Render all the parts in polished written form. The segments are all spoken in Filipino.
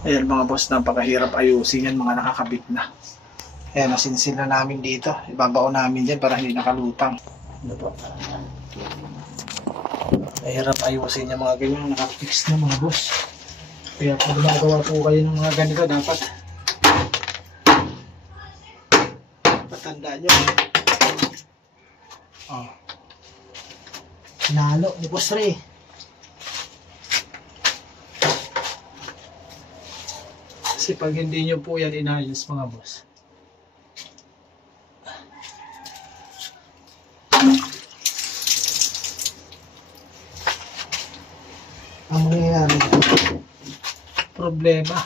Ayan mga boss, napakahirap ayusin yan, mga nakakabit na. Ayan, nasinsil na namin dito. Ibabao namin dyan para hindi nakalutang. Ano po? Mahirap ayusin yung mga ganyan, nakafix na mga boss. Kaya pag gumagawa po kayo ng mga ganito, dapat patandaan nyo. Oh. Nalo ni Boss Ray. Kasi pag hindi nyo po yan inayos mga boss, ang mangyayari problema.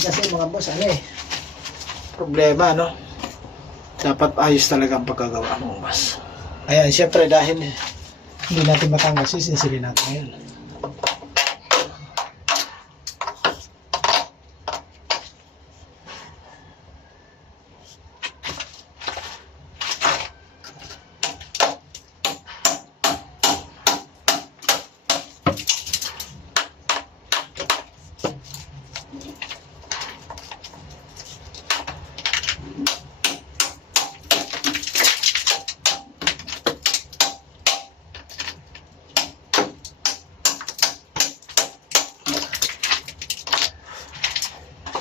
Kasi mga boss, problema, no? Dapat ayos talaga ang pagkagawa mo, boss. Ayan, syempre dahil hindi natin matanggal, sisinsilin natin ngayon.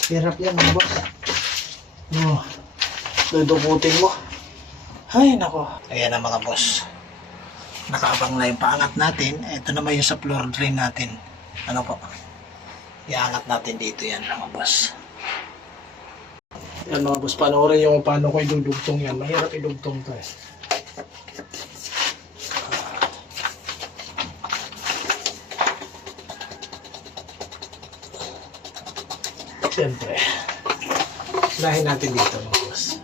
Hirap yan mga boss. No, dudukutin mo. Ay nako. Ayan na mga boss. Nakaabang na yung paangat natin. Ito naman yung sa floor drain natin. Ano po? Iangat natin dito yan mga boss. Yan mga boss. Panoorin yung paano ko idudugtong yan. Mahirap idugtong to eh. Siyempre, unahin natin dito mga boss.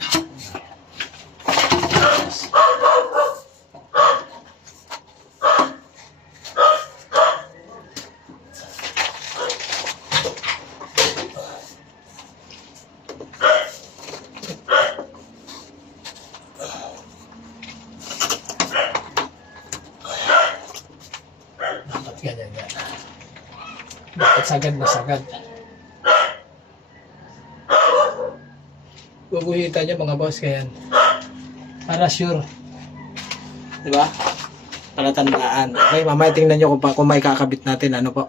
Dapat ganyan yan. Dapat sagad na sagad. Guguhitan nyo mga boss, kaya para sure, diba? Para tandaan. Okay, mamaya tingnan nyo kung may kakabit natin, ano po.